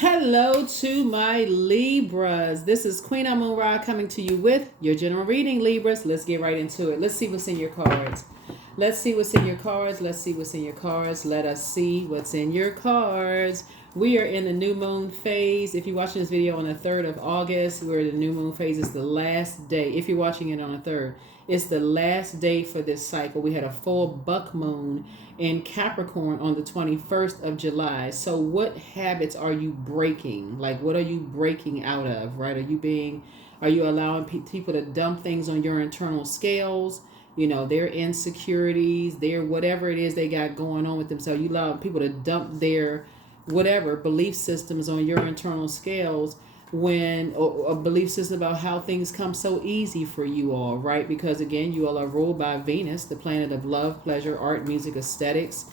Hello to my Libras. This is Queen Amun Ra coming to you with your general reading, Libras. Let's get right into it. Let's see what's in your cards. Let's see what's in your cards. Let's see what's in your cards. Let us see what's in your cards. We are in the new moon phase. If you're watching this video on the 3rd of August, we're in the new moon phase. It's the last day. If you're watching it on the 3rd, it's the last day for this cycle. We had a full buck moon in Capricorn on the 21st of July. So what habits are you breaking? Like, what are you breaking out of, right? Are you allowing people to dump things on your internal scales? You know, their insecurities, their whatever it is they got going on with themselves. You allow people to dump their whatever belief systems on your internal scales when or a belief system about how things come so easy for you all, right? Because again, you all are ruled by Venus, the planet of love, pleasure, art, music, aesthetics.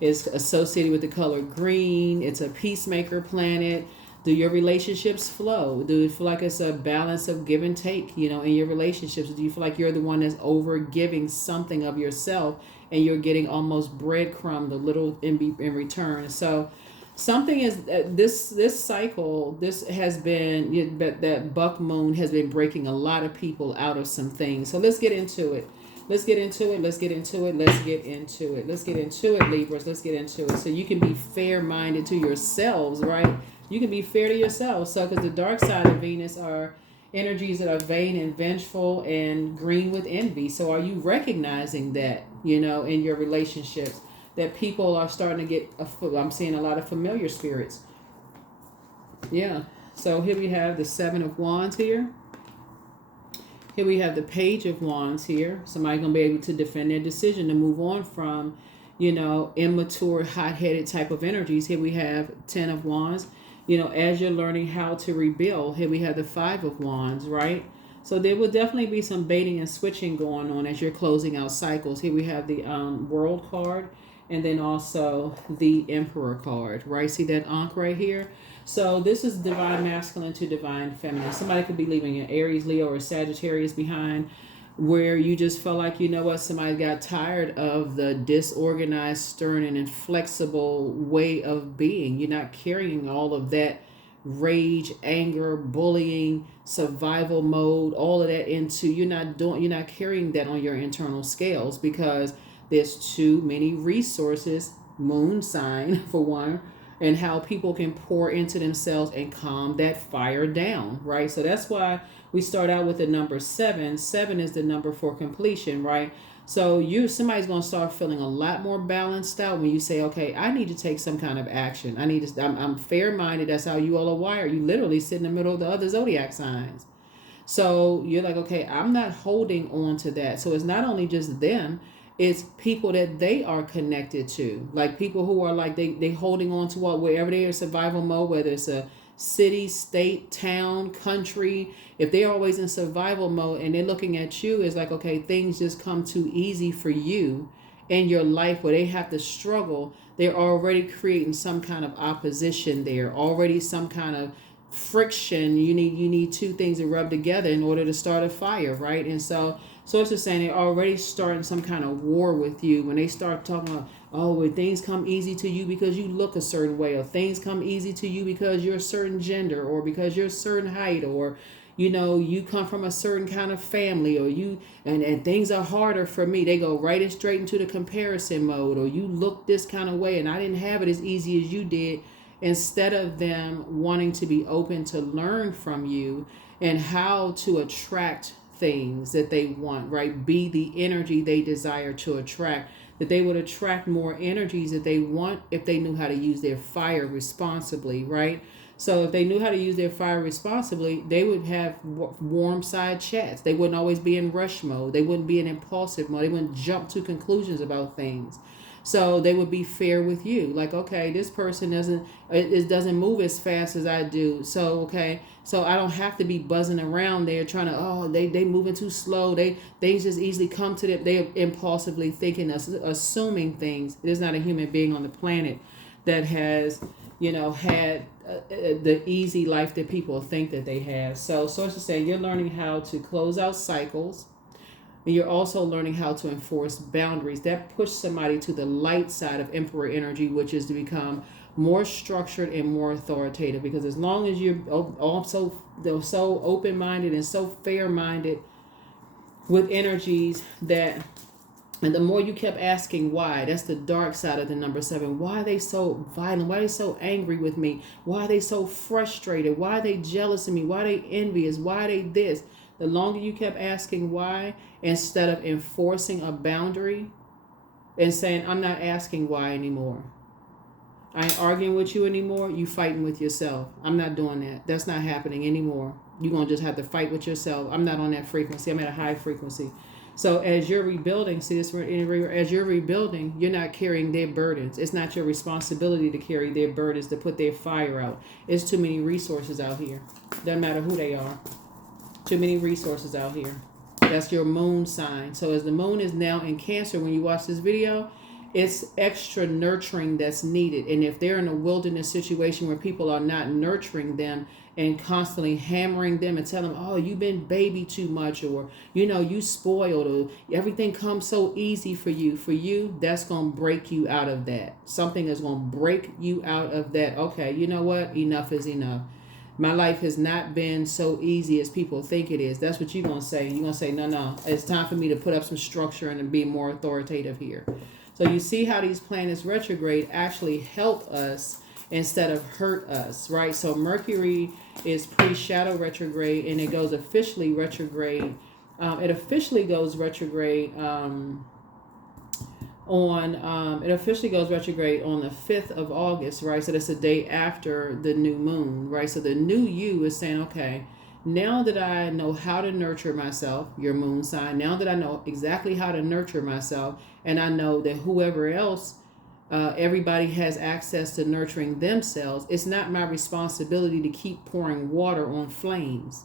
It's associated with the color green. It's a peacemaker planet. Do your relationships flow? Do you feel like it's a balance of give and take, in your relationships? Do you feel like you're the one that's over giving something of yourself and you're getting almost breadcrumbed a little in return? So something is this cycle, this has been that buck moon has been breaking a lot of people out of some things. So let's get into it. Let's get into it. Let's get into it. Let's get into it. Let's get into it, Libras. Let's get into it. So you can be fair-minded to yourselves, right? You can be fair to yourselves. So because the dark side of Venus are energies that are vain and vengeful and green with envy. So are you recognizing that, in your relationships? That people are starting to get, I'm seeing a lot of familiar spirits. Yeah. So here we have the 7 of Wands here. Here we have the Page of Wands here. Somebody's going to be able to defend their decision to move on from, immature, hot-headed type of energies. Here we have 10 of Wands. As you're learning how to rebuild, here we have the 5 of Wands, right? So there will definitely be some baiting and switching going on as you're closing out cycles. Here we have the World card. And then also the Emperor card, right? See that Ankh right here? So this is divine masculine to divine feminine. Somebody could be leaving an Aries, Leo, or Sagittarius behind where you just felt like, somebody got tired of the disorganized, stern, and inflexible way of being. You're not carrying all of that rage, anger, bullying, survival mode, all of that into, you're not carrying that on your internal scales because there's too many resources, moon sign for one, and how people can pour into themselves and calm that fire down, right? So that's why we start out with the number 7. 7 is the number for completion, right? So somebody's going to start feeling a lot more balanced out when you say, okay, I need to take some kind of action. I'm fair-minded. That's how you all are wired. You literally sit in the middle of the other Zodiac signs. So you're like, okay, I'm not holding on to that. So it's not only just them, it's people that they are connected to, like people who are like they holding on to wherever they are in survival mode, whether it's a city, state, town, country. If they're always in survival mode and they're looking at you as like, okay, things just come too easy for you in your life where they have to struggle, they're already creating some kind of opposition there, already some kind of friction. You need two things to rub together in order to start a fire, right? And so it's just saying they're already starting some kind of war with you when they start talking about, oh, when things come easy to you because you look a certain way, or things come easy to you because you're a certain gender, or because you're a certain height, or you come from a certain kind of family, or and things are harder for me. They go right and straight into the comparison mode, or you look this kind of way and I didn't have it as easy as you did, instead of them wanting to be open to learn from you and how to attract things that they want, right? Be the energy they desire to attract, that they would attract more energies that they want if they knew how to use their fire responsibly, right? So if they knew how to use their fire responsibly, they would have warm side chats. They wouldn't always be in rush mode. They wouldn't be in impulsive mode. They wouldn't jump to conclusions about things. So they would be fair with you. Like, okay, this person doesn't move as fast as I do. So, okay, so I don't have to be buzzing around there trying to, they moving too slow. Things just easily come to them. They're impulsively thinking, assuming things. There's not a human being on the planet that has, had the easy life that people think that they have. So it's just saying you're learning how to close out cycles. And you're also learning how to enforce boundaries that push somebody to the light side of Emperor energy, which is to become more structured and more authoritative. Because as long as you're also so open-minded and so fair-minded with energies that, and the more you kept asking why, that's the dark side of the number 7. Why are they so violent? Why are they so angry with me? Why are they so frustrated? Why are they jealous of me? Why are they envious? Why are they this? The longer you kept asking why, instead of enforcing a boundary and saying, I'm not asking why anymore. I ain't arguing with you anymore. You fighting with yourself. I'm not doing that. That's not happening anymore. You're going to just have to fight with yourself. I'm not on that frequency. I'm at a high frequency. So as you're rebuilding, see this, as you're rebuilding, you're not carrying their burdens. It's not your responsibility to carry their burdens, to put their fire out. It's too many resources out here. Doesn't matter who they are. Too many resources out here. That's your moon sign. So as the moon is now in Cancer, when you watch this video, it's extra nurturing that's needed. And if they're in a wilderness situation where people are not nurturing them and constantly hammering them and telling them, oh, you've been baby too much, or, you spoiled, or everything comes so easy for you, that's going to break you out of that. Something is going to break you out of that. Okay, you know what? Enough is enough. My life has not been so easy as people think it is. That's what you're going to say. You're going to say, no, it's time for me to put up some structure and be more authoritative here. So you see how these planets retrograde actually help us instead of hurt us, right? So Mercury is pre-shadow retrograde, and it goes officially retrograde. It officially goes retrograde on the 5th of August, right? So that's the day after the new moon, right? So the new you is saying, okay, now that I know how to nurture myself, your moon sign, now that I know exactly how to nurture myself, and I know that whoever else, everybody has access to nurturing themselves, it's not my responsibility to keep pouring water on flames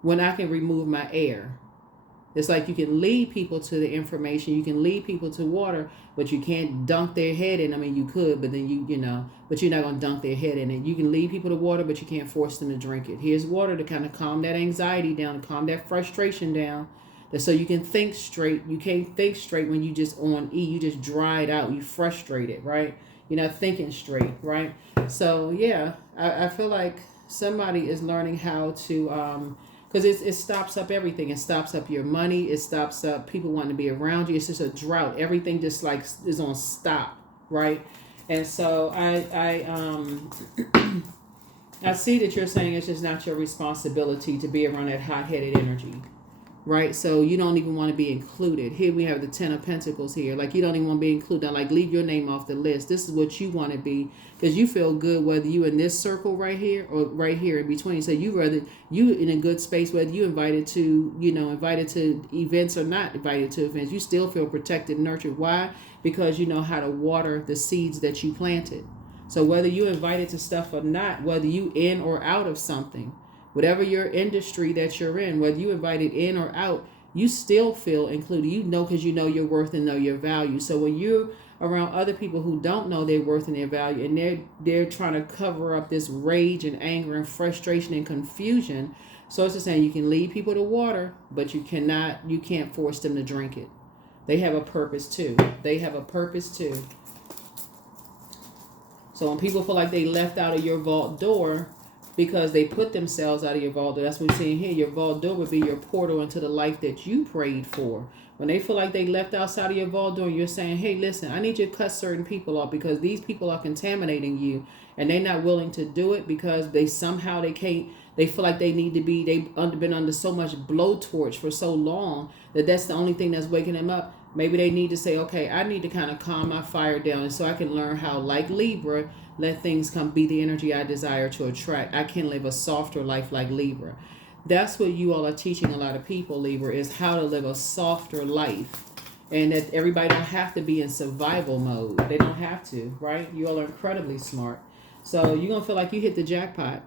when I can remove my air. It's like you can lead people to the information, you can lead people to water, but you can't dunk their head in. I mean, you could, but then but you're not going to dunk their head in it. You can lead people to water, but you can't force them to drink it. Here's water to kind of calm that anxiety down, to calm that frustration down, so you can think straight. You can't think straight when you just on E. You just dry it out. You frustrated, right? You're not thinking straight, right? So, yeah, I feel like somebody is learning how to... because it stops up everything. It stops up your money. It stops up people wanting to be around you. It's just a drought. Everything just like is on stop, right? And so I see that you're saying it's just not your responsibility to be around that hot-headed energy, right? So you don't even want to be included. Here we have the 10 of Pentacles here. Like you don't even want to be included. Like leave your name off the list. This is what you want to be, because you feel good whether you in this circle right here or right here in between. So you in a good space, whether you invited to events or not invited to events, you still feel protected, nurtured. Why? Because you know how to water the seeds that you planted. So whether you invited to stuff or not, whether you in or out of something, whatever your industry that you're in, whether you invited in or out, you still feel included. Because you know your worth and know your value. So when you're around other people who don't know their worth and their value, and they're trying to cover up this rage and anger and frustration and confusion, so it's just saying you can lead people to water, but you can't force them to drink it. They have a purpose too. So when people feel like they left out of your vault door because they put themselves out of your vault door, that's what we're seeing here. Your vault door would be your portal into the life that you prayed for. When they feel like they left outside of your vault door, you're saying, hey, listen, I need you to cut certain people off because these people are contaminating you, and they're not willing to do it because they can't. They feel like they need to be, they've been under so much blowtorch for so long that's the only thing that's waking them up. Maybe they need to say, okay, I need to kind of calm my fire down, and so I can learn how, like Libra, let things come, be the energy I desire to attract. I can live a softer life like Libra. That's what you all are teaching a lot of people, Libra, is how to live a softer life. And that everybody don't have to be in survival mode. They don't have to, right? You all are incredibly smart. So you're going to feel like you hit the jackpot.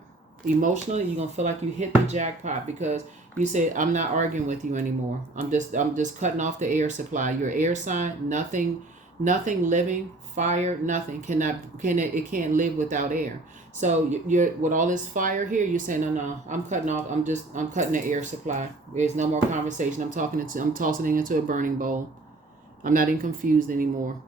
Emotionally, you're going to feel like you hit the jackpot because you said, I'm not arguing with you anymore. I'm just cutting off the air supply. Your air sign, nothing living, fire, nothing. It can't live without air. So you're with all this fire here, you're saying, no, I'm cutting off. I'm cutting the air supply. There's no more conversation. I'm tossing it into a burning bowl. I'm not even confused anymore.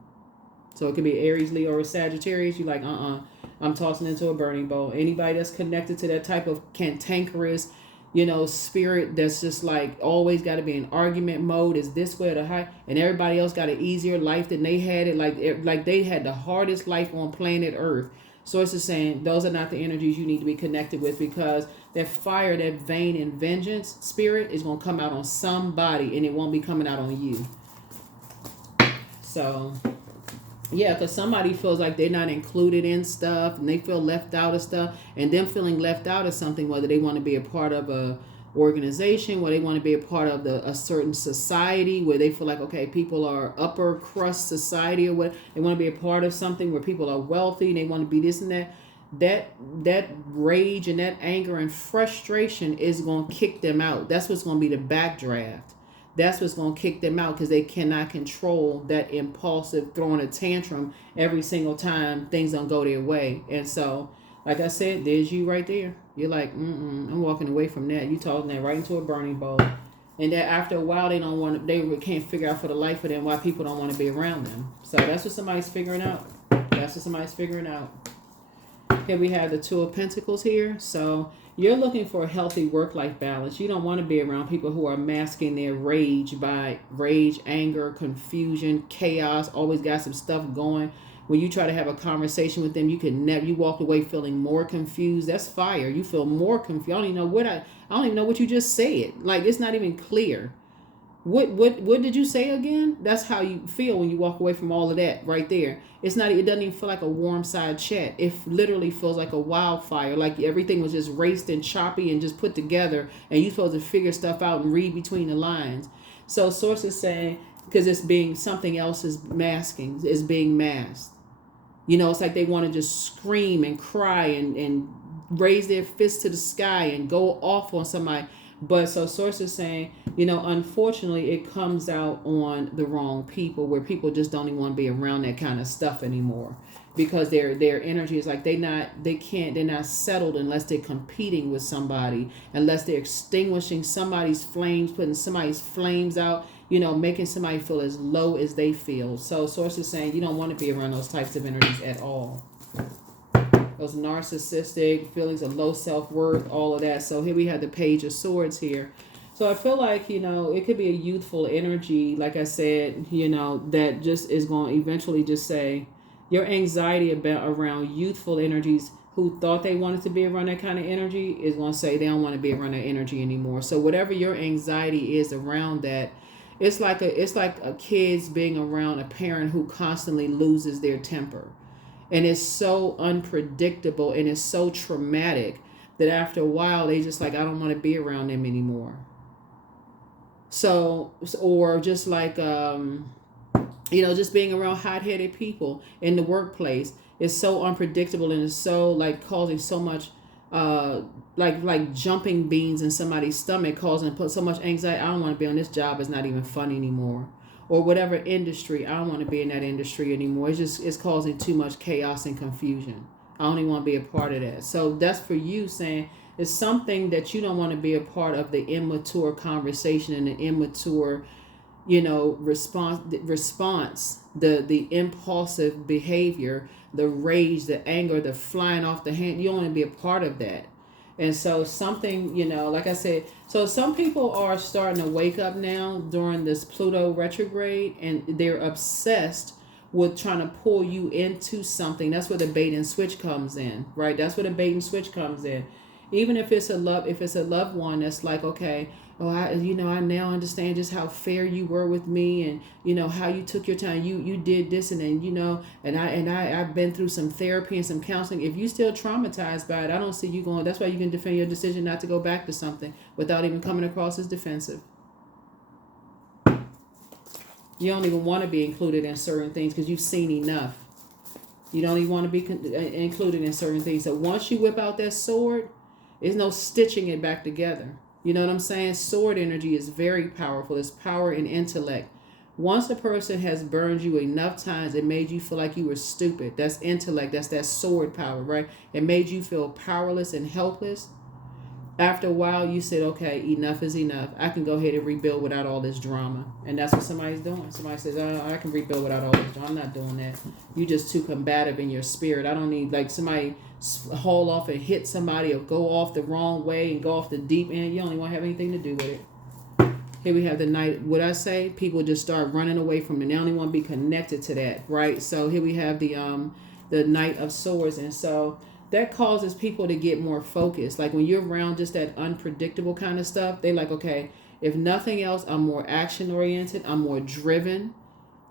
So it could be Aries, Leo, or Sagittarius. You like, I'm tossing into a burning bowl. Anybody that's connected to that type of cantankerous, spirit that's just like always got to be in argument mode, is this way or the high, and everybody else got an easier life than they had it, like they had the hardest life on planet Earth. Source is saying those are not the energies you need to be connected with, because that fire, that vain and vengeance spirit is going to come out on somebody, and it won't be coming out on you. So yeah, because somebody feels like they're not included in stuff, and they feel left out of stuff, and them feeling left out of something, whether they want to be a part of a organization, where they want to be a part of a certain society, where they feel like, okay, people are upper crust society, or what, they want to be a part of something where people are wealthy and they want to be this and that rage and that anger and frustration is going to kick them out. That's what's going to be the backdraft. That's what's going to kick them out, because they cannot control that impulsive throwing a tantrum every single time things don't go their way. And so, like I said, there's you right there. You're like, I'm walking away from that. You tossing that right into a burning bowl. And that after a while, they can't figure out for the life of them why people don't want to be around them. So that's what somebody's figuring out. Here we have the Two of Pentacles here. So you're looking for a healthy work-life balance. You don't want to be around people who are masking their rage by rage, anger, confusion, chaos, always got some stuff going. When you try to have a conversation with them, you walk away feeling more confused. That's fire. You feel more confused. I don't even know what you just said. Like, it's not even clear. What did you say again? That's how you feel when you walk away from all of that right there. It doesn't even feel like a warm side chat. It literally feels like a wildfire, like everything was just raced and choppy and just put together, and you're supposed to figure stuff out and read between the lines. So source is saying, because it's being something else is being masked. It's like they want to just scream and cry and raise their fists to the sky and go off on somebody. But so source is saying, unfortunately, it comes out on the wrong people, where people just don't even want to be around that kind of stuff anymore, because their energy is like they're not settled unless they're competing with somebody, unless they're extinguishing somebody's flames, putting somebody's flames out, making somebody feel as low as they feel. So source is saying you don't want to be around those types of energies at all. Those narcissistic feelings of low self-worth, all of that. So here we have the Page of Swords here. So I feel like, it could be a youthful energy, like I said, that just is going to eventually just say your anxiety around youthful energies who thought they wanted to be around that kind of energy is going to say they don't want to be around that energy anymore. So whatever your anxiety is around that, it's like a kid's being around a parent who constantly loses their temper. And it's so unpredictable and it's so traumatic that after a while, they just like, I don't want to be around them anymore. So, or just like, just being around hot-headed people in the workplace is so unpredictable, and it's so like causing so much, like jumping beans in somebody's stomach, causing so much anxiety. I don't want to be on this job. It's not even fun anymore. Or whatever industry, I don't want to be in that industry anymore. It's causing too much chaos and confusion. I don't even want to be a part of that. So that's for you saying it's something that you don't want to be a part of, the immature conversation and the immature, response, the impulsive behavior, the rage, the anger, the flying off the hand. You don't want to be a part of that. And so something, like I said, so some people are starting to wake up now during this Pluto retrograde, and they're obsessed with trying to pull you into something. That's where the bait and switch comes in, right? That's where the bait and switch comes in. Even if it's a loved one that's like, okay, I now understand just how fair you were with me, and how you took your time, you did this, and then I've been through some therapy and some counseling. If you still traumatized by it, I don't see you going. That's why you can defend your decision not to go back to something without even coming across as defensive. You don't even want to be included in certain things because you've seen enough. You don't even want to be included in certain things. So once you whip out that sword, there's no stitching it back together. You know what I'm saying? Sword energy is very powerful. It's power and intellect. Once a person has burned you enough times, it made you feel like you were stupid. That's intellect. That's that sword power, right? It made you feel powerless and helpless. After a while, you said, okay, enough is enough. I can go ahead and rebuild without all this drama. And that's what somebody's doing. Somebody says, oh, I can rebuild without all this drama. I'm not doing that. You just too combative in your spirit. I don't need like somebody haul off and hit somebody or go off the wrong way and go off the deep end. You only want to have anything to do with it. Here we have the Knight. What I say, people just start running away from it. They only want to be connected to that, right? So here we have the Knight of Swords. And so that causes people to get more focused. Like when you're around just that unpredictable kind of stuff, they like, okay, if nothing else, I'm more action oriented. I'm more driven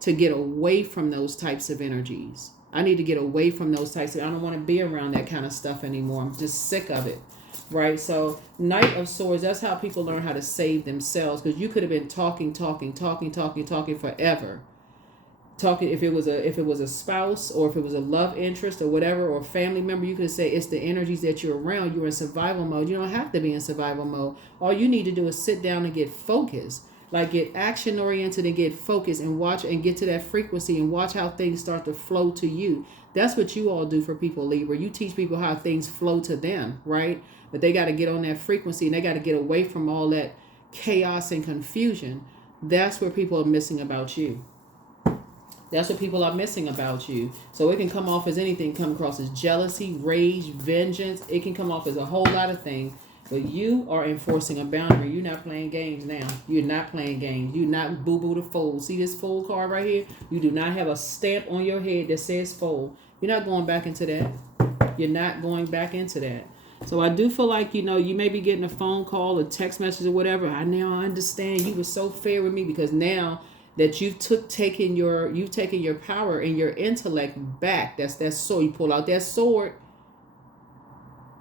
to get away from those types of energies. I need to get away from those types of, I don't want to be around that kind of stuff anymore. I'm just sick of it. Right? So Knight of Swords, that's how people learn how to save themselves. Because you could have been talking forever. Talking if it was a spouse or if it was a love interest or whatever or a family member, you could say it's the energies that you're around. You're in survival mode. You don't have to be in survival mode. All you need to do is sit down and get focused. Like get action oriented and get focused and watch and get to that frequency and watch how things start to flow to you. That's what you all do for people, Libra. You teach people how things flow to them, right? But they got to get on that frequency and they got to get away from all that chaos and confusion. That's where people are missing about you. That's what people are missing about you. So it can come off as anything, come across as jealousy, rage, vengeance. It can come off as a whole lot of things. But you are enforcing a boundary. You're not playing games now. You're not playing games. You're not boo-boo the fool. See this fool card right here? You do not have a stamp on your head that says fool. You're not going back into that. You're not going back into that. So I do feel like, you may be getting a phone call, a text message or whatever. I understand you were so fair with me because now that you've taken your power and your intellect back. That's that sword. You pull out that sword.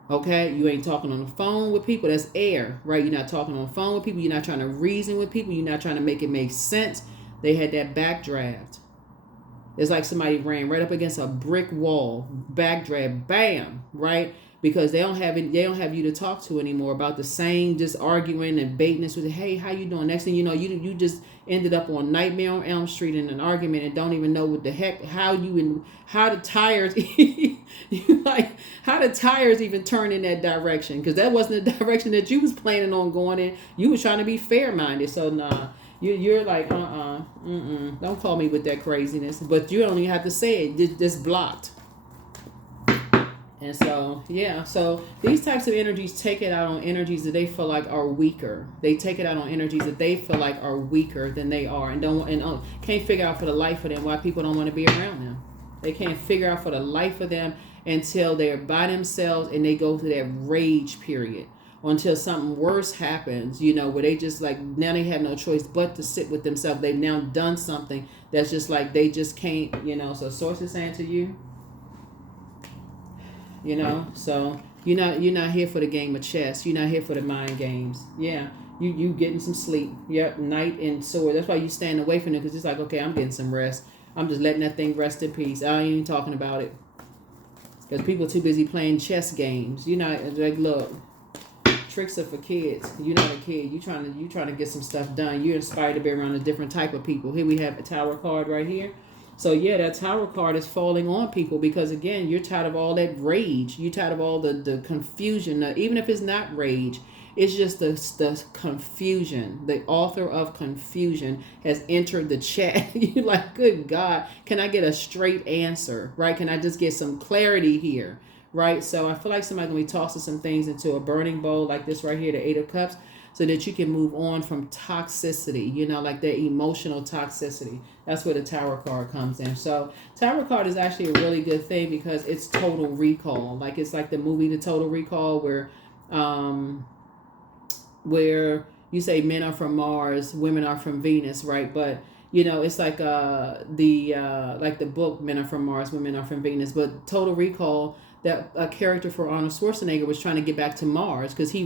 Okay, you ain't talking on the phone with people. That's air, right? You're not talking on the phone with people. You're not trying to reason with people. You're not trying to make it make sense. They had that backdraft. It's like somebody ran right up against a brick wall. Backdraft, bam, right? Because they don't have you to talk to anymore about the same just arguing and baitness with, hey, how you doing? Next thing you know, you just ended up on Nightmare on Elm Street in an argument and don't even know what the heck how the tires how the tires even turn in that direction, because that wasn't the direction that you was planning on going in. You was trying to be fair minded, so nah. You're like don't call me with that craziness. But you don't even have to say it. Just blocked. And so, yeah, so these types of energies take it out on energies that they feel like are weaker. They take it out on energies that they feel like are weaker than they are and can't figure out for the life of them why people don't want to be around them. They can't figure out for the life of them until they're by themselves and they go through that rage period. Or until something worse happens, where they just like, now they have no choice but to sit with themselves. They've now done something that's just like, they just can't, so source is saying to you, so you're not here for the game of chess. You're not here for the mind games. Yeah, you getting some sleep. Yep, Knight and Sword. That's why you stand away from it, because it's like, okay, I'm getting some rest. I'm just letting that thing rest in peace. I ain't even talking about it, because people are too busy playing chess games. Like, look, tricks are for kids. You're not a kid. You trying to get some stuff done. You're inspired to be around a different type of people. Here we have a Tower card right here. So yeah, that Tower card is falling on people because, again, you're tired of all that rage. You're tired of all the confusion. Even if it's not rage, it's just the confusion. The author of confusion has entered the chat. You're like, good God, can I get a straight answer, right? Can I just get some clarity here, right? So I feel like somebody's going to be tossing some things into a burning bowl like this right here, the Eight of Cups, so that you can move on from toxicity, like that emotional toxicity. That's where the Tower card comes in. So Tower card is actually a really good thing because it's total recall. Like, it's like the movie The Total Recall, where you say men are from Mars, women are from Venus, right? But it's like the book Men Are From Mars, Women Are From Venus. But Total Recall, that a character for Arnold Schwarzenegger was trying to get back to Mars because he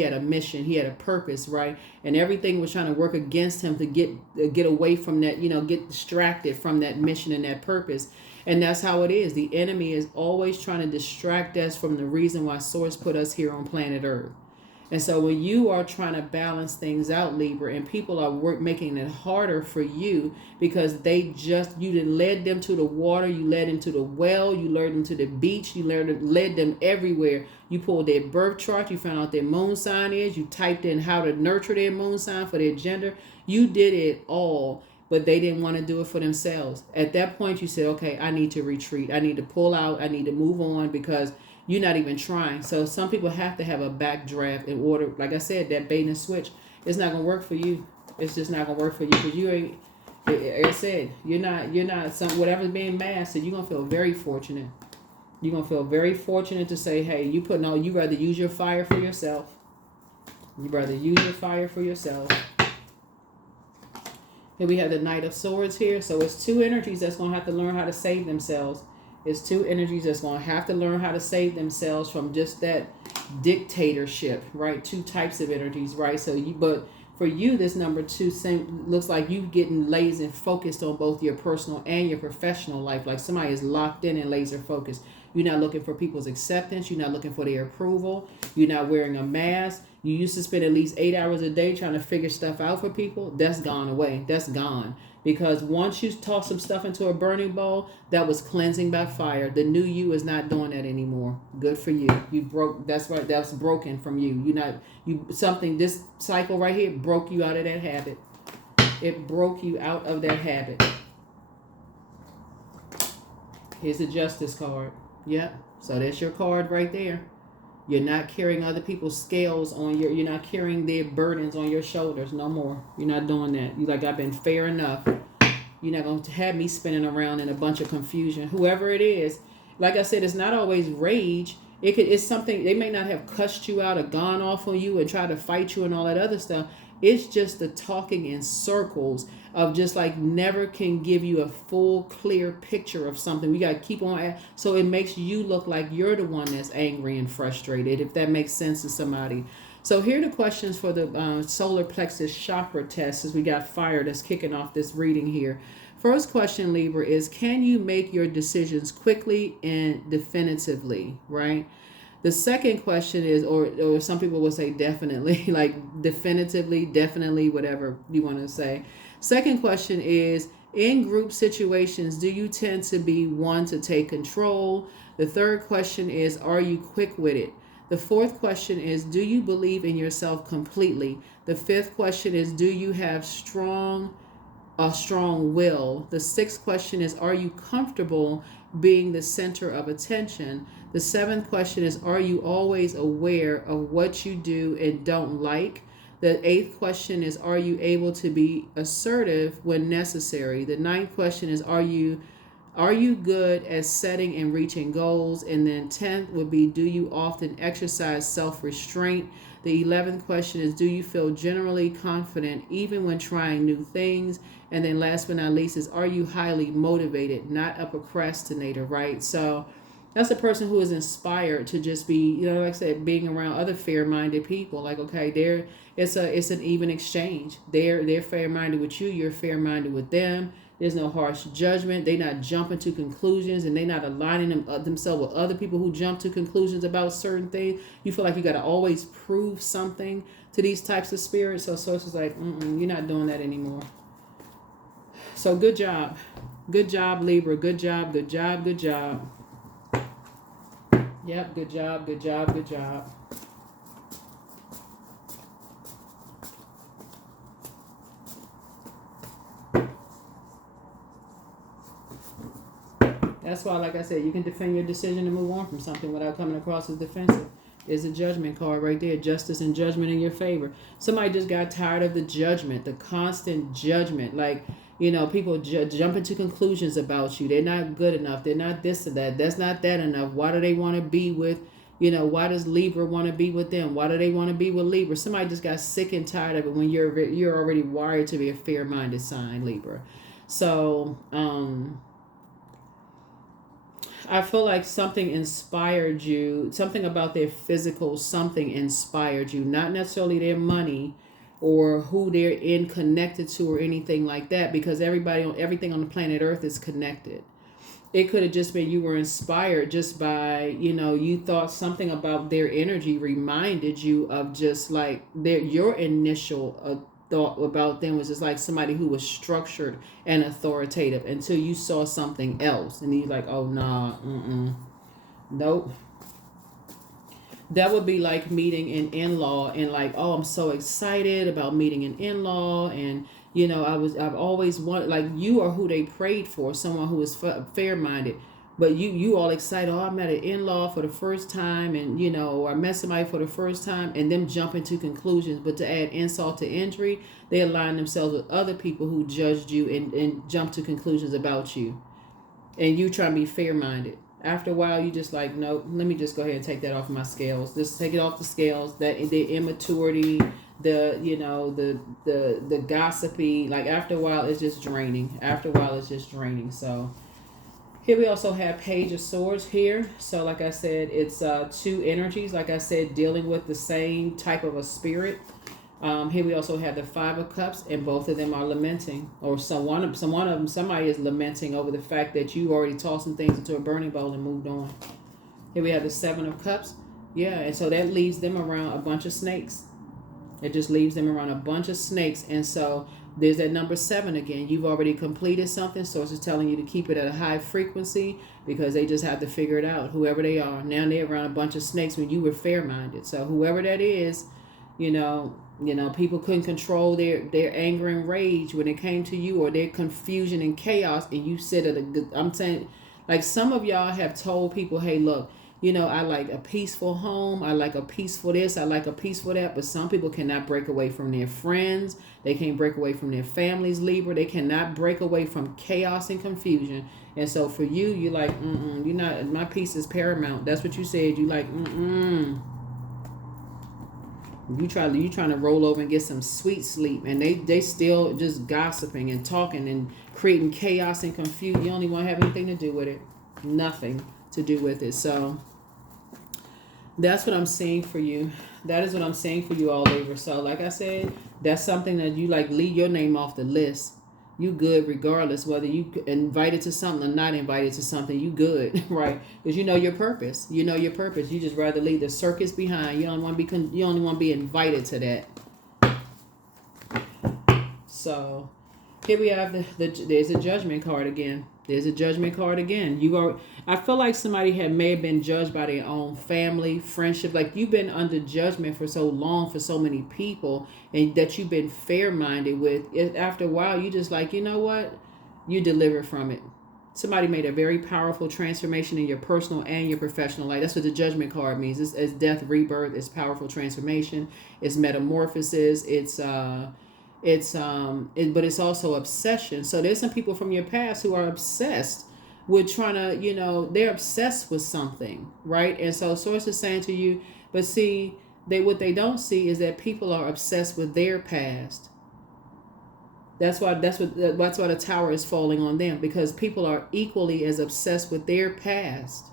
had a mission, he had a purpose, right? And everything was trying to work against him to get away from that, get distracted from that mission and that purpose. And that's how it is. The enemy is always trying to distract us from the reason why Source put us here on planet Earth. And so when you are trying to balance things out, Libra, and people are making it harder for you because you didn't led them to the water, you led them to the well, you led them to the beach, you led them everywhere. You pulled their birth chart, you found out their moon sign is, you typed in how to nurture their moon sign for their gender. You did it all, but they didn't want to do it for themselves. At that point, you said, okay, I need to retreat. I need to pull out. I need to move on because you're not even trying. So some people have to have a backdraft in order. Like I said, that bait and switch, it's not gonna work for you. It's just not gonna work for you because you ain't. Like I said, you're not some whatever's being mastered. You're gonna feel very fortunate. You're gonna feel very fortunate to say, hey, you rather use your fire for yourself. You rather use your fire for yourself. Here we have the Knight of Swords here. So it's two energies that's gonna have to learn how to save themselves. It's two energies that's going to have to learn how to save themselves from just that dictatorship, right? Two types of energies, right? But for you, this number two looks like you getting laser and focused on both your personal and your professional life. Like somebody is locked in and laser focused. You're not looking for people's acceptance. You're not looking for their approval. You're not wearing a mask. You used to spend at least 8 hours a day trying to figure stuff out for people. That's gone away. That's gone. Because once you toss some stuff into a burning bowl, that was cleansing by fire. The new you is not doing that anymore. Good for you. You broke. That's right. That's broken from you. This cycle right here broke you out of that habit. It broke you out of that habit. Here's the Justice card. Yep. So that's your card right there. You're not carrying other people's scales you're not carrying their burdens on your shoulders no more. You're not doing that. You're like, I've been fair enough. You're not going to have me spinning around in a bunch of confusion. Whoever it is, like I said, it's not always rage. It's something, they may not have cussed you out or gone off on you and tried to fight you and all that other stuff. It's just the talking in circles of just like never can give you a full clear picture of something. We got to keep on. So it makes you look like you're the one that's angry and frustrated, if that makes sense to somebody. So here are the questions for the solar plexus chakra test, as we got fire that's kicking off this reading here. First question, Libra, is can you make your decisions quickly and definitively, right? The second question is, or some people will say definitely, like definitively, definitely, whatever you want to say. Second question is, in group situations, do you tend to be one to take control? The third question is, are you quick-witted? The fourth question is, do you believe in yourself completely? The fifth question is, do you have a strong will? The sixth question is, are you comfortable being the center of attention? The seventh question is, are you always aware of what you do and don't like? The eighth question is, are you able to be assertive when necessary? The ninth question is, are you good at setting and reaching goals? And then 10th would be, do you often exercise self-restraint? The 11th question is, do you feel generally confident even when trying new things? And then last but not least is, are you highly motivated, not a procrastinator, right? So that's a person who is inspired to just be, like I said, being around other fair-minded people. Like, okay, it's an even exchange. They're fair-minded with you. You're fair-minded with them. There's no harsh judgment. They're not jumping to conclusions, and they're not aligning themselves with other people who jump to conclusions about certain things. You feel like you got to always prove something to these types of spirits. So it's just like, you're not doing that anymore. So good job. Good job, Libra. Good job, good job, good job. Yep, good job, good job, good job. That's why, like I said, you can defend your decision to move on from something without coming across as defensive. There's a judgment card right there. Justice and judgment in your favor. Somebody just got tired of the judgment, the constant judgment. Like, people jumping to conclusions about you. They're not good enough. They're not this or that. That's not that enough. Why do they want to be with, why does Libra want to be with them? Why do they want to be with Libra? Somebody just got sick and tired of it when you're already wired to be a fair-minded sign, Libra. So, I feel like something inspired you, something about their physical, something inspired you, not necessarily their money or who they're connected to or anything like that, because everything on the planet Earth is connected. It could have just been you were inspired just by, you thought something about their energy reminded you of just like your initial thought about them was just like somebody who was structured and authoritative until you saw something else. And you're like, oh, nah, nope. That would be like meeting an in-law and like, oh, I'm so excited about meeting an in-law. And, I've always wanted, like, you are who they prayed for, someone who is fair-minded. But you all excited, oh, I met an in-law for the first time and, or I met somebody for the first time and them jumping to conclusions. But to add insult to injury, they align themselves with other people who judged you and jumped to conclusions about you. And you try to be fair-minded. After a while, you just like, nope, let me just go ahead and take that off my scales. Just take it off the scales. That the immaturity, the gossipy, like after a while, it's just draining. So here we also have Page of Swords here. So like I said, it's two energies. Like I said, dealing with the same type of a spirit. Here we also have the Five of Cups, and both of them are lamenting, or somebody is lamenting over the fact that you already tossed some things into a burning bowl and moved on. Here we have the Seven of Cups. Yeah, and so that leaves them around a bunch of snakes. It just leaves them around a bunch of snakes. And so there's that number 7 again. You've already completed something, so it's just telling you to keep it at a high frequency because they just have to figure it out, whoever they are. Now they're around a bunch of snakes when you were fair-minded. So whoever that is, people couldn't control their anger and rage when it came to you, or their confusion and chaos, and you sit at a good, I'm saying, like some of y'all have told people, hey, look, I like a peaceful home, I like a peaceful this, I like a peaceful that, but some people cannot break away from their friends, they can't break away from their families, Libra, they cannot break away from chaos and confusion. And so for you, you're like, you're not, my peace is paramount. That's what you said. You like, You trying to roll over and get some sweet sleep, and they still just gossiping and talking and creating chaos and confusion. You only want to have anything to do with it, nothing to do with it. So that's what I'm saying for you. That is what I'm saying for you all, Libra. So like I said, that's something that you like leave your name off the list. You good regardless whether you invited to something or not invited to something. You good, right? Because you know your purpose. You just rather leave the circus behind. You only want to be invited to that. So here we have there's a judgment card again. I feel like somebody may have been judged by their own family, friendship. Like you've been under judgment for so long for so many people, and that you've been fair-minded with. After a while, you just like, you know what? You deliver from it. Somebody made a very powerful transformation in your personal and your professional life. That's what the judgment card means. It's death, rebirth. It's powerful transformation. It's metamorphosis. But it's also obsession. So there's some people from your past who are obsessed with trying to, they're obsessed with something, right? And so Source is saying to you, but see, what they don't see is that people are obsessed with their past. That's why the tower is falling on them, because people are equally as obsessed with their past.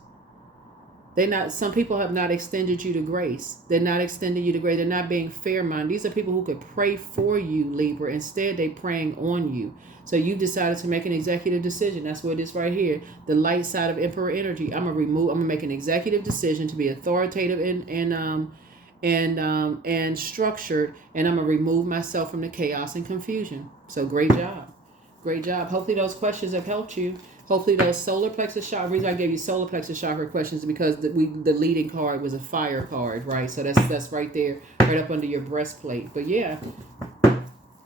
Some people have not extended you to grace. They're not extending you to grace. They're not being fair-minded. These are people who could pray for you, Libra. Instead, they're praying on you. So you decided to make an executive decision. That's what it is right here. The light side of Emperor energy. I'm gonna make an executive decision to be authoritative and structured, and I'm gonna remove myself from the chaos and confusion. So great job. Hopefully those questions have helped you. Hopefully those solar plexus chakra. The reason I gave you solar plexus chakra questions is because the leading card was a fire card, right? So that's right there, right up under your breastplate. But yeah,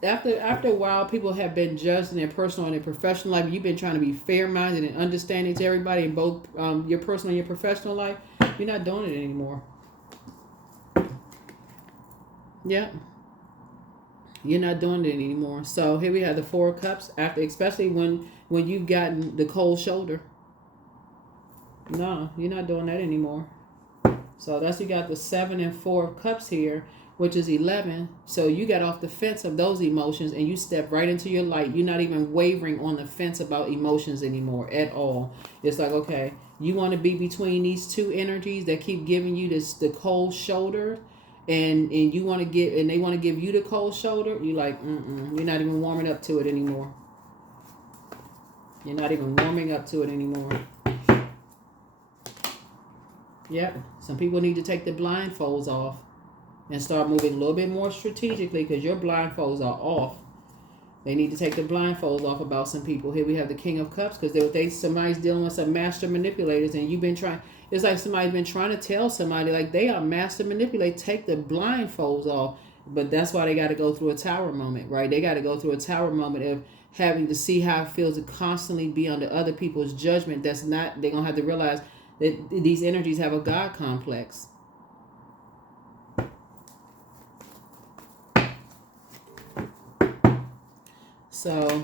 after a while, people have been judged in their personal and their professional life. You've been trying to be fair-minded and understanding to everybody in both your personal and your professional life. You're not doing it anymore. Yeah. You're not doing it anymore. So here we have the Four of Cups. Especially when you've gotten the cold shoulder. No, you're not doing that anymore. So you got the 7 and 4 of Cups here, which is 11. So you got off the fence of those emotions and you step right into your light. You're not even wavering on the fence about emotions anymore at all. It's like, okay, you want to be between these two energies that keep giving you the cold shoulder. And you want to they want to give you the cold shoulder. You're like, you're not even warming up to it anymore. You're not even warming up to it anymore. Yep. Some people need to take the blindfolds off and start moving a little bit more strategically, because your blindfolds are off. They need to take the blindfolds off about some people. Here we have the King of Cups, because somebody's dealing with some master manipulators, and you've been trying. It's like somebody's been trying to tell somebody, like, they are master manipulators. Take the blindfolds off. But that's why they got to go through a tower moment, right? They got to go through a tower moment of having to see how it feels to constantly be under other people's judgment. That's not. They're gonna have to realize that these energies have a God complex. So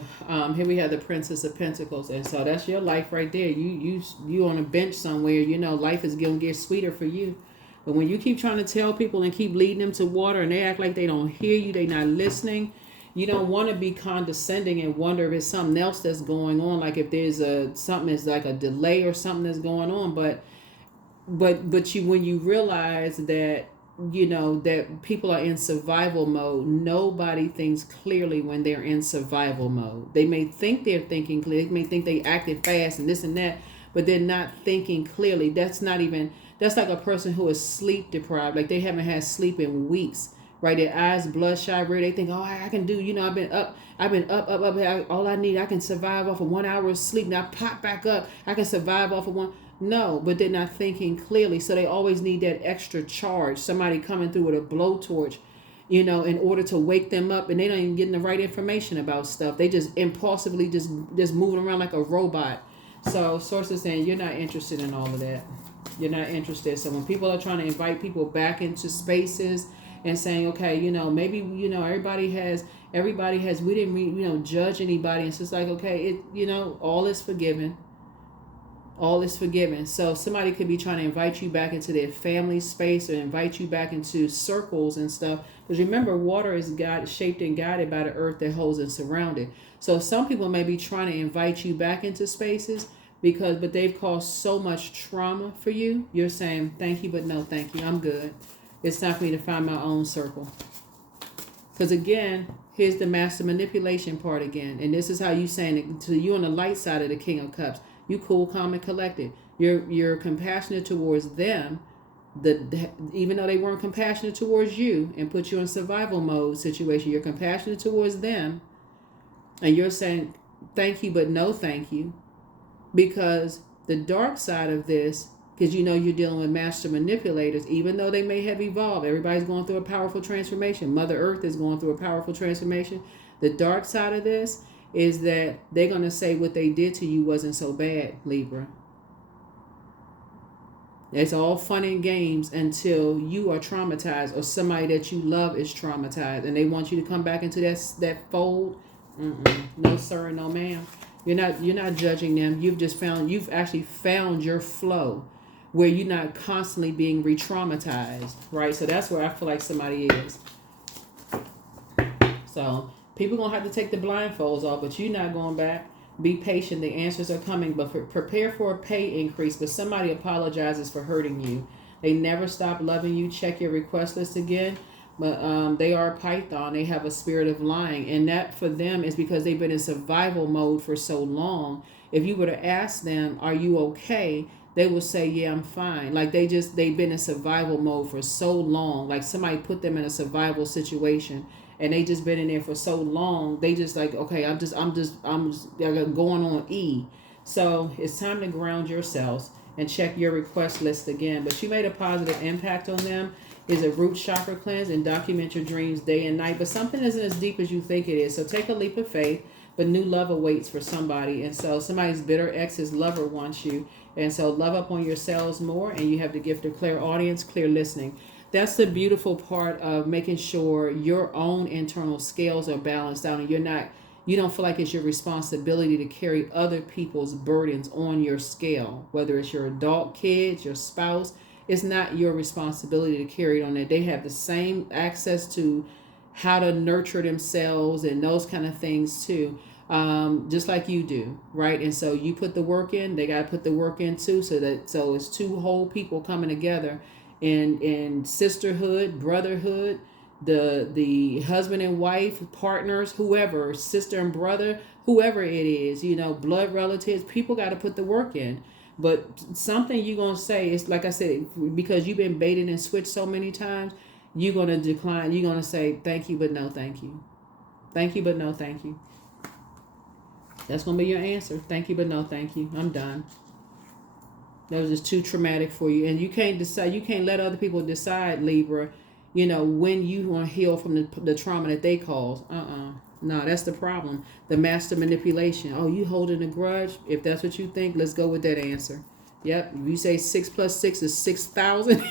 here we have the Princess of Pentacles, and so that's your life right there. You on a bench somewhere. You know life is gonna get sweeter for you, but when you keep trying to tell people and keep leading them to water, and they act like they don't hear you, they not listening. You don't want to be condescending and wonder if it's something else that's going on, like if there's something is like a delay or something that's going on. But when you realize that that people are in survival mode, nobody thinks clearly when they're in survival mode. They may think they're thinking clearly, they may think they acted fast and this and that, but they're not thinking clearly. That's like a person who is sleep deprived, like they haven't had sleep in weeks, right? Their eyes bloodshot red. They think, oh, I can do, I've been up. All I need, I can survive off of 1 hour of sleep. Now pop back up. I can survive off of one. No, but they're not thinking clearly. So they always need that extra charge. Somebody coming through with a blowtorch, in order to wake them up. And they don't even getting the right information about stuff. They just impulsively just moving around like a robot. So Source is saying you're not interested in all of that. You're not interested. So when people are trying to invite people back into spaces and saying, okay, maybe, everybody has, we didn't, judge anybody. And it's just like, okay, all is forgiven. All is forgiven. So somebody could be trying to invite you back into their family space, or invite you back into circles and stuff. Because remember, water is shaped and guided by the earth that holds and surrounded. So some people may be trying to invite you back into spaces but they've caused so much trauma for you. You're saying, thank you, but no thank you. I'm good. It's time for me to find my own circle. Because again, here's the master manipulation part again. And this is how you saying it to you on the light side of the King of Cups. You cool, calm, and collected. You're compassionate towards them, even though they weren't compassionate towards you and put you in survival mode situation. You're compassionate towards them, and you're saying thank you, but no thank you, because the dark side of this, because you're dealing with master manipulators, even though they may have evolved. Everybody's going through a powerful transformation. Mother Earth is going through a powerful transformation. The dark side of this is that they're going to say what they did to you wasn't so bad, Libra. It's all fun and games until you are traumatized, or somebody that you love is traumatized, and they want you to come back into that fold. No sir, no ma'am. You're not judging them. You've actually found your flow where you're not constantly being re-traumatized, right? So that's where I feel like somebody is. So people going to have to take the blindfolds off, but you're not going back. Be patient. The answers are coming, but prepare for a pay increase. But somebody apologizes for hurting you. They never stop loving you. Check your request list again. But they are a Python. They have a spirit of lying. And that for them is because they've been in survival mode for so long. If you were to ask them, are you okay? They will say, yeah, I'm fine. Like they've been in survival mode for so long. Like somebody put them in a survival situation, and they just been in there for so long. They just like, okay, I'm just going on E. So it's time to ground yourselves and check your request list again. But you made a positive impact on them. Is a root chakra cleanse and document your dreams day and night. But something isn't as deep as you think it is. So take a leap of faith. But new love awaits for somebody. And so somebody's bitter ex's lover wants you. And so love up on yourselves more. And you have the gift of clairaudience, clear listening. That's the beautiful part of making sure your own internal scales are balanced out. And you don't feel like it's your responsibility to carry other people's burdens on your scale. Whether it's your adult kids, your spouse. It's not your responsibility to carry it on that. They have the same access to how to nurture themselves and those kind of things too, just like you do, right? And so you put the work in, they got to put the work in too. So it's two whole people coming together in sisterhood, brotherhood, the husband and wife, partners, whoever, sister and brother, whoever it is, blood relatives, people got to put the work in. But something you're going to say is, like I said, because you've been baited and switched so many times, you're going to decline. You're going to say, thank you, but no, thank you. Thank you, but no, thank you. That's going to be your answer. Thank you, but no, thank you. I'm done. That was just too traumatic for you. And you can't decide. You can't let other people decide, Libra, when you want to heal from the trauma that they caused. No, that's the problem. The master manipulation. Oh, you holding a grudge? If that's what you think, let's go with that answer. Yep. If you say 6 plus 6 is 6,000,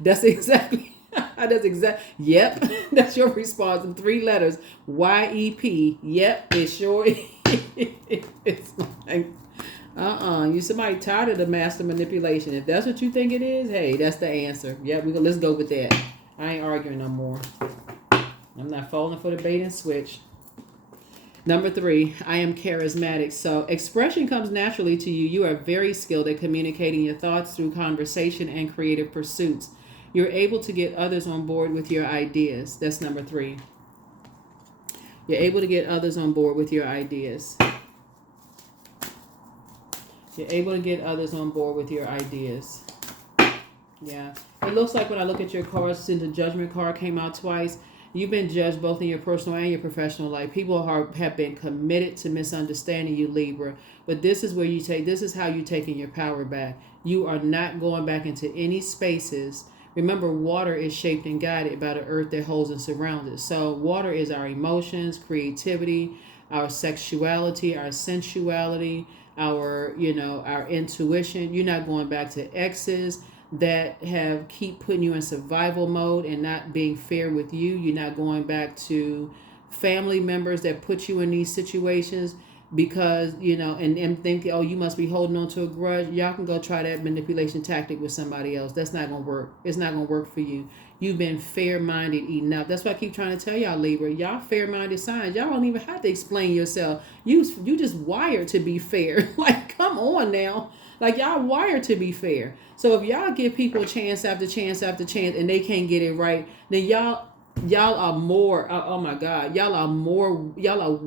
that's exactly. Yep. That's your response in 3 letters. YEP. Yep. It sure is. It's like, you somebody tired of the master manipulation. If that's what you think it is, hey, that's the answer. Yep. Let's go with that. I ain't arguing no more. I'm not falling for the bait and switch. Number 3, I am charismatic. So expression comes naturally to you. You are very skilled at communicating your thoughts through conversation and creative pursuits. You're able to get others on board with your ideas. That's number 3. You're able to get others on board with your ideas. You're able to get others on board with your ideas. Yeah. It looks like when I look at your cards, since the judgment card came out twice, you've been judged both in your personal and your professional life. People have been committed to misunderstanding you, Libra. But this is how you're taking your power back. You are not going back into any spaces. Remember, water is shaped and guided by the earth that holds and surrounds it. So water is our emotions, creativity, our sexuality, our sensuality, our intuition. You're not going back to exes that keep putting you in survival mode and not being fair with you. You're not going back to family members that put you in these situations because, and think, oh, you must be holding on to a grudge. Y'all can go try that manipulation tactic with somebody else. That's not going to work. It's not going to work for you. You've been fair-minded enough. That's why I keep trying to tell y'all, Libra, y'all fair-minded signs. Y'all don't even have to explain yourself. You just wired to be fair. Like, come on now. Like, y'all wired to be fair. So if y'all give people chance after chance after chance and they can't get it right, then y'all are more, oh my God, y'all are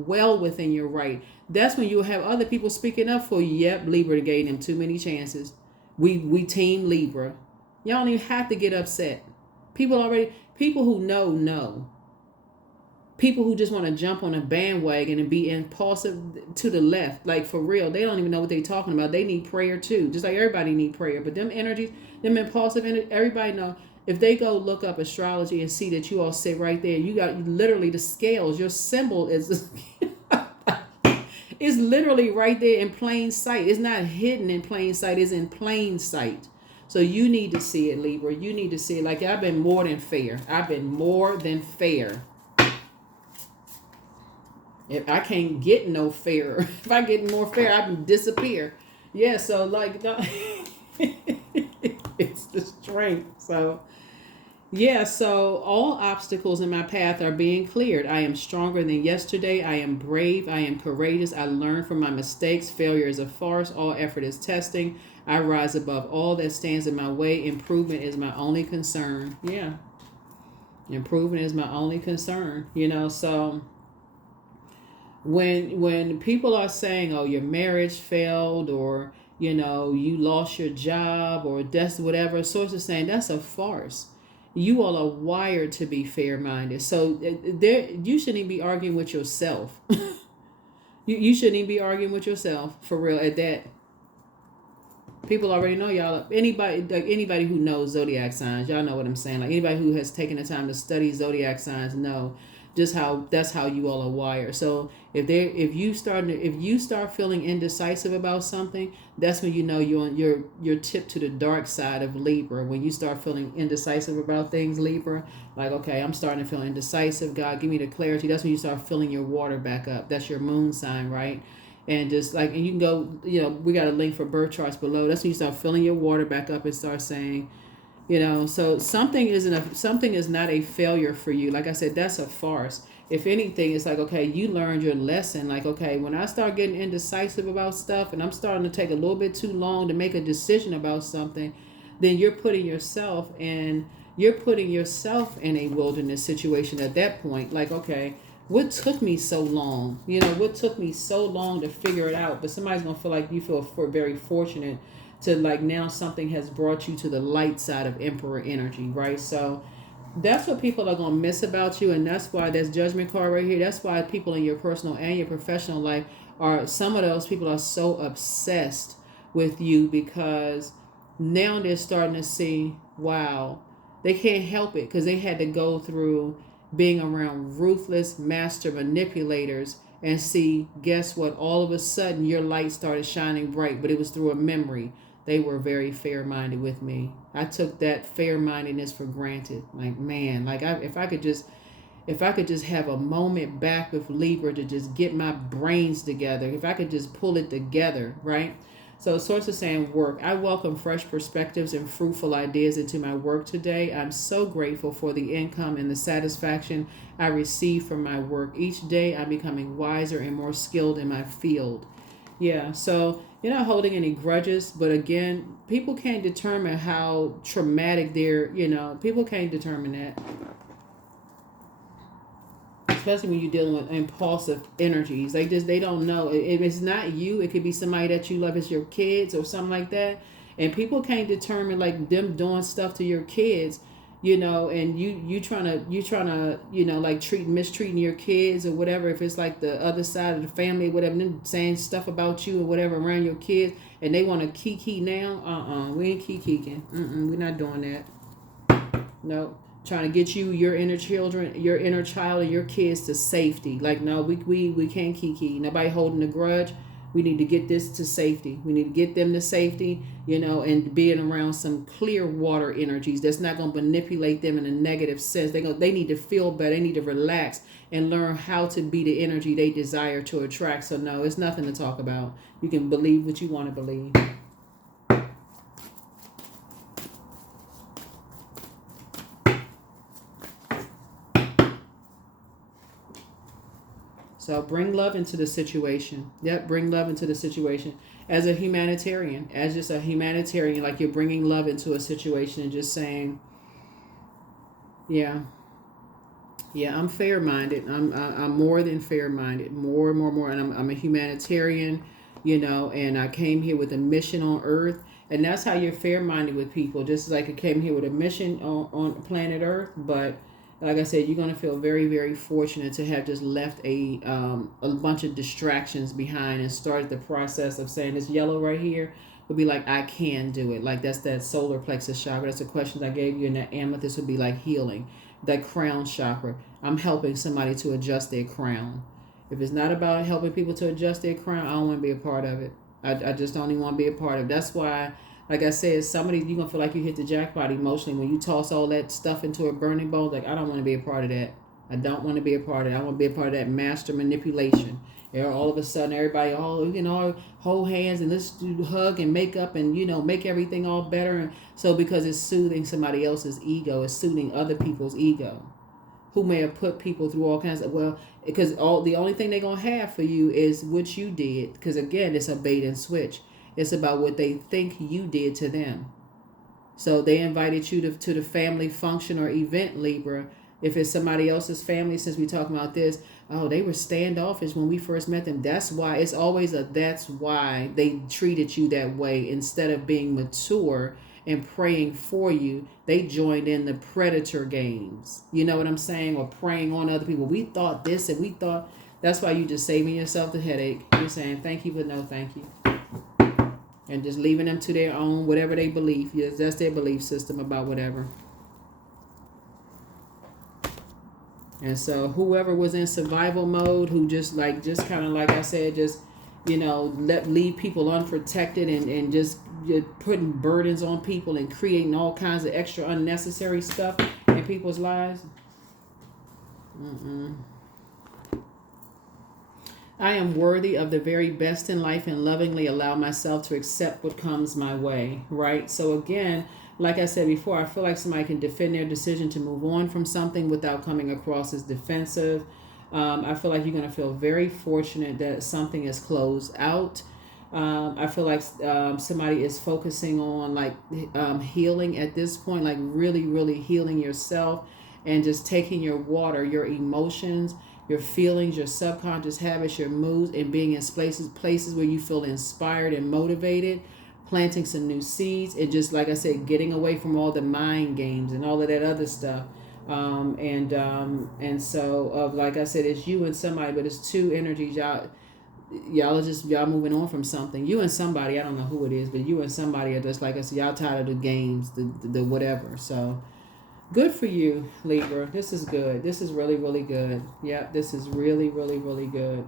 well within your right. That's when you'll have other people speaking up for you. Yep, Libra gave them too many chances. We team Libra. Y'all don't even have to get upset. People who know. People who just want to jump on a bandwagon and be impulsive to the left, like for real, they don't even know what they're talking about. They need prayer too, just like everybody need prayer. But them energies, them impulsive energies, everybody know. If they go look up astrology and see that you all sit right there, you got literally the scales. Your symbol is literally right there in plain sight. It's not hidden in plain sight. It's in plain sight. So you need to see it, Libra. You need to see it. Like, I've been more than fair. I've been more than fair. If I can't get no fairer, if I get more fair, I can disappear. Yeah, so like, it's the strength. So, yeah, so all obstacles in my path are being cleared. I am stronger than yesterday. I am brave. I am courageous. I learn from my mistakes. Failure is a farce. All effort is testing. I rise above all that stands in my way. Improvement is my only concern. Yeah. Improvement is my only concern. So when people are saying, oh, your marriage failed, or you lost your job, or that's whatever, sources saying that's a farce. You all are wired to be fair-minded. So you shouldn't even be arguing with yourself. you shouldn't even be arguing with yourself, for real, at that. People already know y'all. Anybody who knows zodiac signs, y'all know what I'm saying. Like, anybody who has taken the time to study zodiac signs know just that's how you all are wired. So if you start feeling indecisive about something, that's when you know you're tipped to the dark side of Libra. When you start feeling indecisive about things, Libra, like, okay, I'm starting to feel indecisive. God, give me the clarity. That's when you start filling your water back up. That's your moon sign, right? And just like, and you can go, we got a link for birth charts below. That's when you start filling your water back up and start saying, so something is not a failure for you. Like I said, that's a farce. If anything, it's like, okay, you learned your lesson. Like, okay, when I start getting indecisive about stuff and I'm starting to take a little bit too long to make a decision about something, then you're putting yourself in, you're putting yourself in a wilderness situation at that point. Like, okay, what took me so long? What took me so long to figure it out? But somebody's gonna feel like you feel very fortunate to, like, now something has brought you to the light side of Emperor energy, right? So that's what people are going to miss about you, and that's why there's Judgment card right here. That's why people in your personal and your professional life some of those people are so obsessed with you, because now they're starting to see, wow, they can't help it because they had to go through being around ruthless master manipulators, and see, guess what, all of a sudden your light started shining bright, but it was through a memory. They were very fair-minded with me. I took that fair-mindedness for granted. Like, man, like, if I could just have a moment back with Libra to just get my brains together, if I could just pull it together, right? So Source is saying work. I welcome fresh perspectives and fruitful ideas into my work today. I'm so grateful for the income and the satisfaction I receive from my work. Each day I'm becoming wiser and more skilled in my field. Yeah, so you're not holding any grudges, but again, people can't determine how traumatic people can't determine that. Especially when you're dealing with impulsive energies. They don't know. If it's not you, it could be somebody that you love, it's your kids or something like that. And people can't determine, like, them doing stuff to your kids, and you trying to like mistreating your kids or whatever. If it's like the other side of the family, whatever, them saying stuff about you or whatever around your kids, and they want to kiki now. We ain't kikiing. We're not doing that. No. Trying to get you, your inner child, and your kids to safety. Like, no, we can't kiki. Nobody holding a grudge. We need to get this to safety. We need to get them to safety, and being around some clear water energies that's not going to manipulate them in a negative sense. They need to feel better. They need to relax and learn how to be the energy they desire to attract. So no, it's nothing to talk about. You can believe what you want to believe. So bring love into the situation. Yep, bring love into the situation. As a humanitarian, like, you're bringing love into a situation and just saying, yeah, I'm fair-minded. I'm more than fair-minded, more, and I'm a humanitarian, and I came here with a mission on Earth, and that's how you're fair-minded with people. Just like I came here with a mission on planet Earth, but like I said, you're going to feel very, very fortunate to have just left a bunch of distractions behind and started the process of saying, this yellow right here would be like, I can do it. Like, that's that solar plexus chakra. That's the questions I gave you. And that amethyst would be like healing. That crown chakra. I'm helping somebody to adjust their crown. If it's not about helping people to adjust their crown, I don't want to be a part of it. I just don't even want to be a part of it. That's why, like I said, somebody, you're going to feel like you hit the jackpot emotionally when you toss all that stuff into a burning bowl. Like, I don't want to be a part of that. I don't want to be a part of that. I want to be a part of that master manipulation. All of a sudden, everybody, you can all hold hands and let's do hug and make up and, make everything all better. And so because it's soothing somebody else's ego, it's soothing other people's ego, who may have put people through all kinds of, because the only thing they're going to have for you is what you did. Because again, it's a bait and switch. It's about what they think you did to them. So they invited you to the family function or event, Libra. If it's somebody else's family, since we're talking about this, they were standoffish when we first met them. That's why it's always that's why they treated you that way. Instead of being mature and praying for you, they joined in the predator games. You know what I'm saying? Or preying on other people. We thought this and we thought. That's why you just saving yourself the headache. You're saying thank you, but no thank you. And just leaving them to their own, whatever they believe. Yes, that's their belief system about whatever. And so whoever was in survival mode, who just kind of, like I said, just, leave people unprotected and just putting burdens on people and creating all kinds of extra unnecessary stuff in people's lives. I am worthy of the very best in life and lovingly allow myself to accept what comes my way, right? So again, like I said before, I feel like somebody can defend their decision to move on from something without coming across as defensive. I feel like you're going to feel very fortunate that something is closed out. I feel like somebody is focusing on like healing at this point, like really, really healing yourself and just taking your water, your emotions, your feelings, your subconscious habits, your moods, and being in places where you feel inspired and motivated, planting some new seeds, and just like I said, getting away from all the mind games and all of that other stuff. And so like I said, it's you and somebody, but it's two energies. Y'all moving on from something. You and somebody, I don't know who it is, but you and somebody are just like I said, y'all tired of the games, the whatever. So good for you, Libra. This is good. This is really, really good. Yep, this is really, really, really good.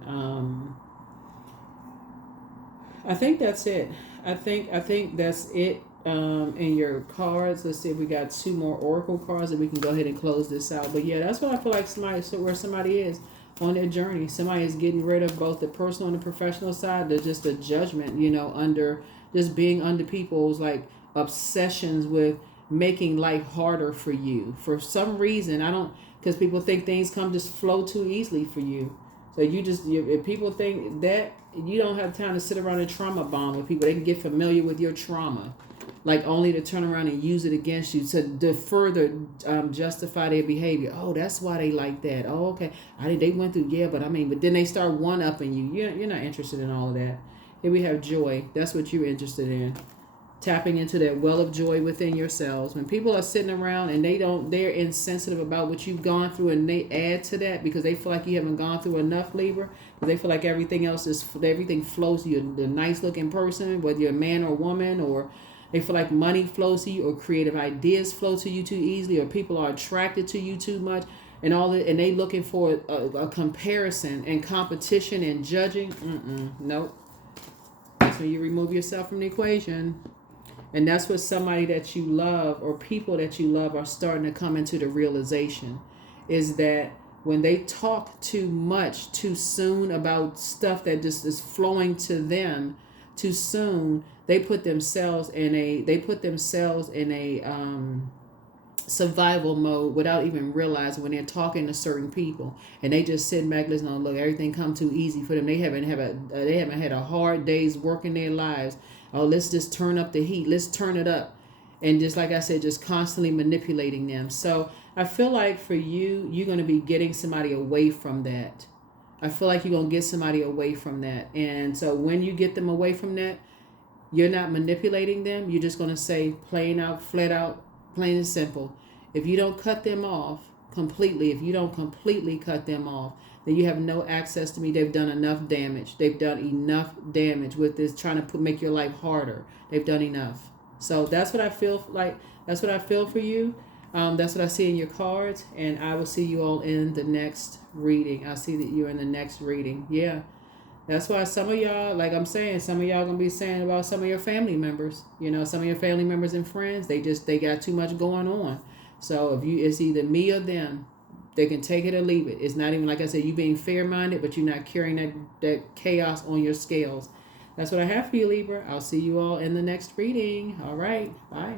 I think that's it. I think that's it. In your cards, let's see if we got two more oracle cards, and we can go ahead and close this out. But yeah, that's what I feel like where somebody is on their journey. Somebody is getting rid of both the personal and the professional side. There's just a judgment, under just being under people's like obsessions with making life harder for you. For some reason, because people think things just flow too easily for you. So if people think that, you don't have time to sit around and trauma bond with people. They can get familiar with your trauma, like only to turn around and use it against you to further justify their behavior. Oh, that's why they like that. Oh, okay. They went through, yeah, but then they start one-upping you. You're not interested in all of that. Here we have joy. That's what you're interested in. Tapping into that well of joy within yourselves. When people are sitting around and they're insensitive about what you've gone through, and they add to that because they feel like you haven't gone through enough, Libra, because they feel like everything flows to you. The nice looking person, whether you're a man or woman, or they feel like money flows to you, or creative ideas flow to you too easily, or people are attracted to you too much, and and they looking for a comparison and competition and judging. Nope. That's when you remove yourself from the equation. And that's what somebody that you love or people that you love are starting to come into the realization, is that when they talk too much too soon about stuff that just is flowing to them too soon, they put themselves in a survival mode without even realizing, when they're talking to certain people and they just sit back, listen, look, everything come too easy for them. They haven't had a hard day's work in their lives. Oh, let's just turn up the heat. Let's turn it up. And just like I said, just constantly manipulating them. So I feel like for you, you're going to be getting somebody away from that. I feel like you're going to get somebody away from that. And so when you get them away from that, you're not manipulating them. You're just going to say plain out, flat out, plain and simple. If you don't cut them off completely, if you don't completely cut them off, then you have no access to me. They've done enough damage. They've done enough damage with this, trying to make your life harder. They've done enough. So that's what I feel like. That's what I feel for you. That's what I see in your cards. And I will see you all in the next reading. I see that you're in the next reading. Yeah. That's why some of y'all, like I'm saying, some of y'all going to be saying about some of your family members. Some of your family members and friends, they got too much going on. So it's either me or them. They can take it or leave it. It's not even, like I said, you being fair-minded, but you're not carrying that chaos on your scales. That's what I have for you, Libra. I'll see you all in the next reading. All right. Bye.